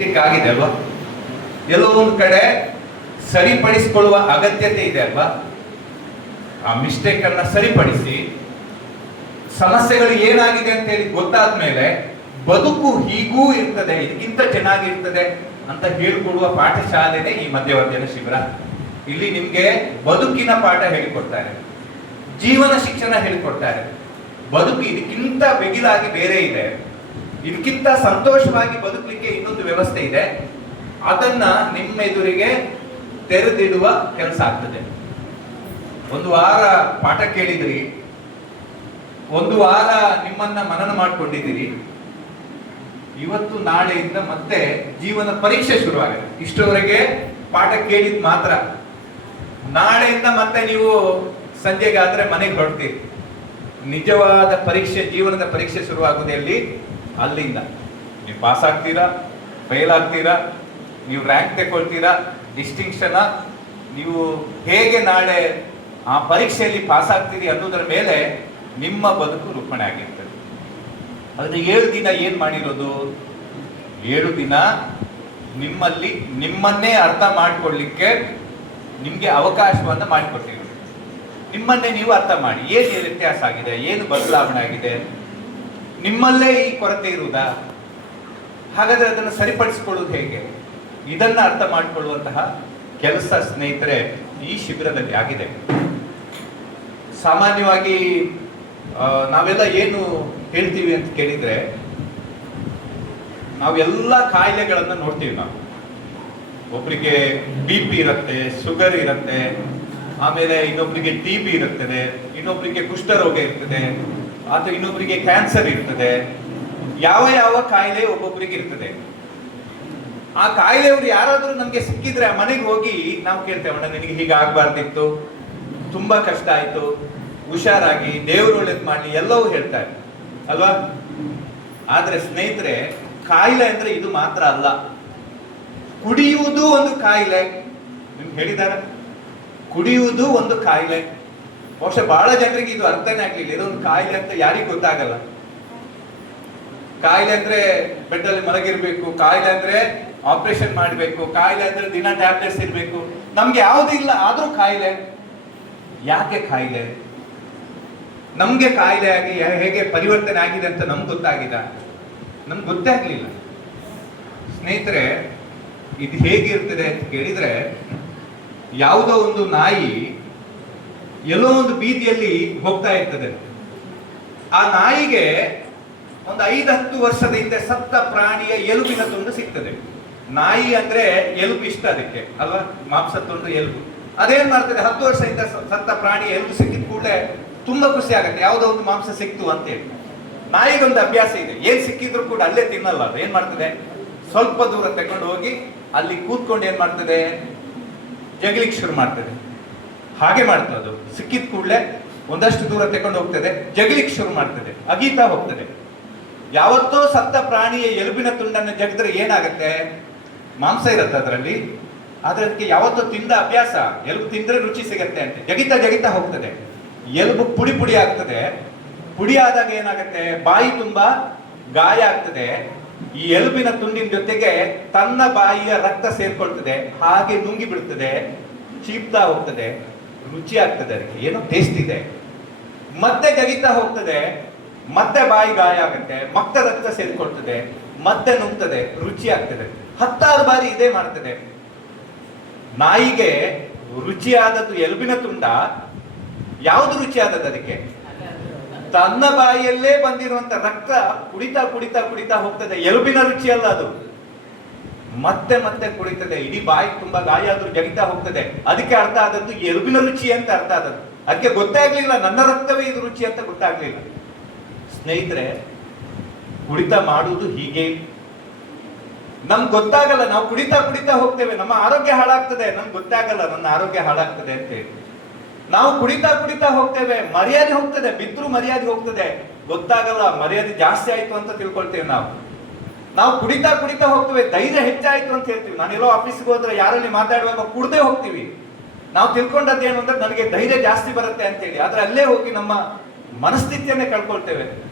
ಆಗಿದೆ ಅಲ್ವಾ? ಎಲ್ಲೋ ಒಂದು ಕಡೆ ಸರಿಪಡಿಸಿಕೊಳ್ಳುವ ಅಗತ್ಯತೆ ಇದೆ ಅಲ್ವಾ? ಆ ಮಿಸ್ಟೇಕ್ ಅನ್ನ ಸರಿಪಡಿಸಿ ಸಮಸ್ಯೆಗಳು ಏನಾಗಿದೆ ಅಂತ ಹೇಳಿ ಗೊತ್ತಾದ ಮೇಲೆ ಬದುಕು ಹೀಗೂ ಇರ್ತದೆ, ಇದಕ್ಕಿಂತ ಚೆನ್ನಾಗಿರ್ತದೆ ಅಂತ ಹೇಳ್ಕೊಡುವ ಪಾಠಶಾಲೆನೇ ಈ ಮಧ್ಯವರ್ತಿಯ ಶಿಬಿರ. ಇಲ್ಲಿ ನಿಮ್ಗೆ ಬದುಕಿನ ಪಾಠ ಹೇಳಿಕೊಡ್ತಾರೆ, ಜೀವನ ಶಿಕ್ಷಣ ಹೇಳಿಕೊಡ್ತಾರೆ. ಬದುಕು ಇದಕ್ಕಿಂತ ಬೆಗಿಲಾಗಿ ಬೇರೆ ಇದೆ. ಇದಕ್ಕಿಂತ ಸಂತೋಷವಾಗಿ ಬದುಕಲಿಕ್ಕೆ ಇನ್ನೊಂದು ವ್ಯವಸ್ಥೆ ಇದೆ. ಅದನ್ನ ನಿಮ್ಮ ಎದುರಿಗೆ ತೆರೆದಿಡುವ ಕೆಲಸ ಆಗ್ತದೆ. ಒಂದು ವಾರ ಪಾಠ ಕೇಳಿದ್ರಿ, ಒಂದು ವಾರ ನಿಮ್ಮನ್ನ ಮನನ ಮಾಡ್ಕೊಂಡಿದ್ದೀರಿ. ಇವತ್ತು ನಾಳೆಯಿಂದ ಮತ್ತೆ ಜೀವನ ಪರೀಕ್ಷೆ ಶುರುವಾಗುತ್ತೆ. ಇಷ್ಟವರೆಗೆ ಪಾಠ ಕೇಳಿದ್ ಮಾತ್ರ. ನಾಳೆಯಿಂದ ಮತ್ತೆ ನೀವು ಸಂಜೆಗಾದ್ರೆ ಮನೆಗೆ ಹೊರಡ್ತೀರಿ. ನಿಜವಾದ ಪರೀಕ್ಷೆ, ಜೀವನದ ಪರೀಕ್ಷೆ ಶುರುವಾಗುವುದೇ ಅಲ್ಲಿಂದ. ನೀವು ಪಾಸ್ ಆಗ್ತೀರಾ ಫೇಲ್ ಆಗ್ತೀರಾ, ನೀವು ರ್ಯಾಂಕ್ ತಗೊಳ್ತೀರಾ ಡಿಸ್ಟಿಂಕ್ಷನ ನೀವು ಹೇಗೆ ನಾಳೆ ಆ ಪರೀಕ್ಷೆಯಲ್ಲಿ ಪಾಸ್ ಆಗ್ತೀರಿ ಅನ್ನೋದರ ಮೇಲೆ ನಿಮ್ಮ ಬದುಕು ರೂಪಣೆ ಆಗಿರ್ತದೆ. ಅದನ್ನು ಏಳು ದಿನ ಏನ್ ಮಾಡಿರೋದು? ಏಳು ದಿನ ನಿಮ್ಮಲ್ಲಿ ನಿಮ್ಮನ್ನೇ ಅರ್ಥ ಮಾಡಿಕೊಳ್ಳಿಕ್ಕೆ ನಿಮ್ಗೆ ಅವಕಾಶವನ್ನು ಮಾಡಿಕೊಟ್ಟಿರೋದು. ನಿಮ್ಮನ್ನೇ ನೀವು ಅರ್ಥ ಮಾಡಿ, ಏನು ವ್ಯತ್ಯಾಸ ಆಗಿದೆ, ಏನು ಬದಲಾವಣೆ ಆಗಿದೆ? ನಿಮ್ಮಲ್ಲೇ ಈ ಕೊರತೆ ಇರುವುದಾ? ಹಾಗಾದ್ರೆ ಅದನ್ನು ಸರಿಪಡಿಸಿಕೊಳ್ಳುವುದು ಹೇಗೆ? ಇದನ್ನ ಅರ್ಥ ಮಾಡಿಕೊಳ್ಳುವಂತಹ ಕೆಲಸ ಸ್ನೇಹಿತರೆ, ಈ ಶಿಬಿರದಲ್ಲಿ ಆಗಿದೆ. ಸಾಮಾನ್ಯವಾಗಿ ನಾವೆಲ್ಲ ಏನು ಹೇಳ್ತೀವಿ ಅಂತ ಕೇಳಿದ್ರೆ ನಾವೆಲ್ಲ ಕಾಯಿಲೆಗಳನ್ನ ನೋಡ್ತೀವಿ ನಾವು. ಒಬ್ಬರಿಗೆ ಬಿ ಪಿ ಇರುತ್ತೆ, ಶುಗರ್ ಇರುತ್ತೆ, ಆಮೇಲೆ ಇನ್ನೊಬ್ರಿಗೆ ಟಿ ಬಿ ಇರುತ್ತದೆ, ಇನ್ನೊಬ್ರಿಗೆ ಕುಷ್ಠರೋಗ ಇರ್ತದೆ ಅಥವಾ ಇನ್ನೊಬ್ಬರಿಗೆ ಕ್ಯಾನ್ಸರ್ ಇರ್ತದೆ. ಯಾವ ಯಾವ ಕಾಯಿಲೆ ಒಬ್ಬೊಬ್ಬರಿಗೆ ಇರ್ತದೆ. ಆ ಕಾಯಿಲೆಯವರು ಯಾರಾದ್ರೂ ನಮಗೆ ಸಿಕ್ಕಿದ್ರೆ ಆ ಮನೆಗೆ ಹೋಗಿ ನಾವು ಕೇಳ್ತೇವೆ, ಅಣ್ಣ, ನಿನಗೆ ಹೀಗೆ ಆಗಬಾರ್ದಿತ್ತು. ತುಂಬಾ ಕಷ್ಟ ಆಯ್ತು. ಹುಷಾರಾಗಿ, ದೇವರು ಒಳ್ಳೇದ್ ಮಾಡ್ಲಿ. ಎಲ್ಲವೂ ಹೇಳ್ತಾರೆ ಅಲ್ವಾ? ಆದ್ರೆ ಸ್ನೇಹಿತರೆ, ಕಾಯಿಲೆ ಅಂದ್ರೆ ಇದು ಮಾತ್ರ ಅಲ್ಲ. ಕುಡಿಯುವುದು ಒಂದು ಕಾಯಿಲೆ. ನಿಮ್ಗೆ ಹೇಳಿದಾರ? ಕುಡಿಯುವುದು ಒಂದು ಕಾಯಿಲೆ. ಬಹುಶಃ ಬಹಳ ಜನರಿಗೆ ಇದು ಅರ್ಥನೇ ಆಗ್ಲಿಲ್ಲ. ಇದೊಂದು ಕಾಯಿಲೆ ಅಂತ ಯಾರಿಗೂ ಗೊತ್ತಾಗಲ್ಲ. ಕಾಯಿಲೆ ಅಂದ್ರೆ ಬೆಡ್ ಅಲ್ಲಿ ಮಲಗಿರ್ಬೇಕು, ಕಾಯಿಲೆ ಅಂದ್ರೆ ಆಪರೇಷನ್ ಮಾಡಬೇಕು, ಕಾಯಿಲೆ ಅಂದ್ರೆ ದಿನ ಟ್ಯಾಬ್ಲೆಟ್ಸ್ ಇರಬೇಕು. ನಮ್ಗೆ ಯಾವ್ದು ಇಲ್ಲ, ಆದ್ರೂ ಕಾಯಿಲೆ. ಯಾಕೆ ಕಾಯಿಲೆ? ನಮ್ಗೆ ಕಾಯಿಲೆ ಆಗಿ ಹೇಗೆ ಪರಿವರ್ತನೆ ಆಗಿದೆ ಅಂತ ನಮ್ಗೆ ಗೊತ್ತಾಗಿದ? ನಮ್ಗೆ ಗೊತ್ತೇ ಆಗ್ಲಿಲ್ಲ. ಸ್ನೇಹಿತರೆ, ಇದು ಹೇಗಿರ್ತದೆ ಅಂತ ಕೇಳಿದ್ರೆ, ಯಾವುದೋ ಒಂದು ನಾಯಿ ಎಲ್ಲೋ ಒಂದು ಬೀದಿಯಲ್ಲಿ ಹೋಗ್ತಾ ಇರ್ತದೆ. ಆ ನಾಯಿಗೆ ಒಂದು ಐದು ಹತ್ತು ವರ್ಷದ ಹಿಂದೆ ಸತ್ತ ಪ್ರಾಣಿಯ ಎಲುಬಿನ ತುಂಡು ಸಿಗ್ತದೆ. ನಾಯಿ ಅಂದ್ರೆ ಎಲುಬು ಇಷ್ಟ ಅದಕ್ಕೆ, ಅಲ್ವಾ? ಮಾಂಸ ತುಂಡು ಎಲುಬು. ಅದೇನ್ ಮಾಡ್ತದೆ? ಹತ್ತು ವರ್ಷ ಹಿಂದೆ ಸತ್ತ ಪ್ರಾಣಿ ಎಲುಬು ಸಿಕ್ಕಿದ ಕೂಡಲೇ ತುಂಬಾ ಖುಷಿ ಆಗುತ್ತೆ. ಯಾವುದೋ ಒಂದು ಮಾಂಸ ಸಿಕ್ತು ಅಂತೇಳಿ. ನಾಯಿಗೊಂದು ಅಭ್ಯಾಸ ಇದೆ. ಏನ್ ಸಿಕ್ಕಿದ್ರು ಕೂಡ ಅಲ್ಲೇ ತಿನ್ನಲ್ಲ ಅದು. ಏನ್ ಮಾಡ್ತದೆ? ಸ್ವಲ್ಪ ದೂರ ತಗೊಂಡು ಹೋಗಿ ಅಲ್ಲಿ ಕೂತ್ಕೊಂಡು ಏನ್ ಮಾಡ್ತದೆ? ಜಗಲಿಕ್ ಶುರು ಮಾಡ್ತದೆ. ಹಾಗೆ ಮಾಡ್ತದೆ ಸಿಕ್ಕಿದ ಕೂಡಲೇ ಒಂದಷ್ಟು ದೂರ ತಗೊಂಡು ಹೋಗ್ತದೆ, ಜಗಲಿಕ್ಕೆ ಶುರು ಮಾಡ್ತದೆ, ಅಗೀತಾ ಹೋಗ್ತದೆ. ಯಾವತ್ತೋ ಸತ್ತ ಪ್ರಾಣಿಯ ಎಲುಬಿನ ತುಂಡನ್ನು ಜಗದ್ರೆ ಏನಾಗುತ್ತೆ? ಮಾಂಸ ಇರುತ್ತೆ ಅದರಲ್ಲಿ. ಆದ್ರೆ ಅದಕ್ಕೆ ಯಾವತ್ತೋ ತಿಂದ ಅಭ್ಯಾಸ, ಎಲುಬು ತಿಂದ್ರೆ ರುಚಿ ಸಿಗತ್ತೆ ಅಂತ. ಜಗಿತಾ ಜಗಿತಾ ಹೋಗ್ತದೆ. ಎಲುಬು ಪುಡಿ ಪುಡಿ ಆಗ್ತದೆ. ಪುಡಿ ಆದಾಗ ಏನಾಗುತ್ತೆ? ಬಾಯಿ ತುಂಬಾ ಗಾಯ ಆಗ್ತದೆ. ಈ ಎಲುಬಿನ ತುಂಡಿನ ಜೊತೆಗೆ ತನ್ನ ಬಾಯಿಯ ರಕ್ತ ಸೇರ್ಕೊಳ್ತದೆ. ಹಾಗೆ ನುಂಗಿ ಬಿಡ್ತದೆ ಚೀಪ್ತಾ ಹೋಗ್ತದೆ. ರುಚಿ ಆಗ್ತದೆ ಅದಕ್ಕೆ, ಏನೋ ಟೇಸ್ಟ್ ಇದೆ. ಮತ್ತೆ ಗಗಿತಾ ಹೋಗ್ತದೆ, ಮತ್ತೆ ಬಾಯಿ ಗಾಯ ಆಗುತ್ತೆ ಮತ್ತೆ ರಕ್ತ ಸೇರಿಕೊಳ್ತದೆ, ಮತ್ತೆ ನುಗ್ತದೆ ರುಚಿ ಆಗ್ತದೆ ಹತ್ತಾರು ಬಾರಿ ಇದೇ ಮಾಡ್ತದೆ. ನಾಯಿಗೆ ರುಚಿಯಾದದ್ದು ಎಲುಬಿನ ತುಂಡ, ಯಾವುದು ರುಚಿ ಆದದ್ದು ಅದಕ್ಕೆ? ತನ್ನ ಬಾಯಿಯಲ್ಲೇ ಬಂದಿರುವಂತ ರಕ್ತ ಕುಡಿತಾ ಕುಡಿತಾ ಕುಡಿತಾ ಹೋಗ್ತದೆ, ಎಲುಬಿನ ರುಚಿ ಅಲ್ಲ ಅದು. ಮತ್ತೆ ಮತ್ತೆ ಕುಡಿತದೆ ಇಡೀ ಬಾಯಿ ತುಂಬಾ ಗಾಯ ಆದ್ರೂ ಜಗಿತಾ ಹೋಗ್ತದೆ. ಅದಕ್ಕೆ ಅರ್ಥ ಆದದ್ದು ಎಲುಬಿನ ರುಚಿ ಅಂತ ಅರ್ಥ ಆದದ್ದು. ಅದಕ್ಕೆ ಗೊತ್ತೇ ಆಗ್ಲಿಲ್ಲ, ನನ್ನ ರಕ್ತವೇ ಇದು ರುಚಿ ಅಂತ ಗೊತ್ತಾಗ್ಲಿಲ್ಲ. ಸ್ನೇಹಿತರೆ ಕುಡಿತ ಮಾಡುವುದು ಹೀಗೆ. ನಮ್ಗೆ ಗೊತ್ತಾಗಲ್ಲ, ನಾವು ಕುಡಿತಾ ಕುಡಿತಾ ಹೋಗ್ತೇವೆ. ನಮ್ಮ ಆರೋಗ್ಯ ಹಾಳಾಗ್ತದೆ. ನಮ್ಗೆ ಗೊತ್ತಾಗಲ್ಲ, ನನ್ನ ಆರೋಗ್ಯ ಹಾಳಾಗ್ತದೆ ಅಂತ ಹೇಳಿ. ನಾವು ಕುಡಿತಾ ಕುಡಿತಾ ಹೋಗ್ತೇವೆ. ಮರ್ಯಾದೆ ಹೋಗ್ತದೆ. ಬಿದ್ರು ಮರ್ಯಾದೆ ಹೋಗ್ತದೆ. ಗೊತ್ತಾಗಲ್ಲ, ಮರ್ಯಾದೆ ಜಾಸ್ತಿ ಆಯ್ತು ಅಂತ ತಿಳ್ಕೊಳ್ತೇವೆ ನಾವು. ನಾವು ಕುಡಿತಾ ಕುಡಿತಾ ಹೋಗ್ತೇವೆ, ಧೈರ್ಯ ಹೆಚ್ಚಾಯಿತು ಅಂತ ಹೇಳ್ತೀವಿ. ನಾನು ಎಲ್ಲೋ ಆಫೀಸ್ಗೆ ಹೋದ್ರೆ ಯಾರಲ್ಲಿ ಮಾತಾಡುವಾಗ ಕುಡ್ದೇ ಹೋಗ್ತೀವಿ. ನಾವು ತಿಳ್ಕೊಂಡದ್ದು ಏನು ಅಂದ್ರೆ, ನನಗೆ ಧೈರ್ಯ ಜಾಸ್ತಿ ಬರುತ್ತೆ ಅಂತೇಳಿ ಆದ್ರೆ ಅಲ್ಲೇ ಹೋಗಿ ನಮ್ಮ ಮನಸ್ಥಿತಿಯನ್ನೇ ಕಳ್ಕೊಳ್ತೇವೆ.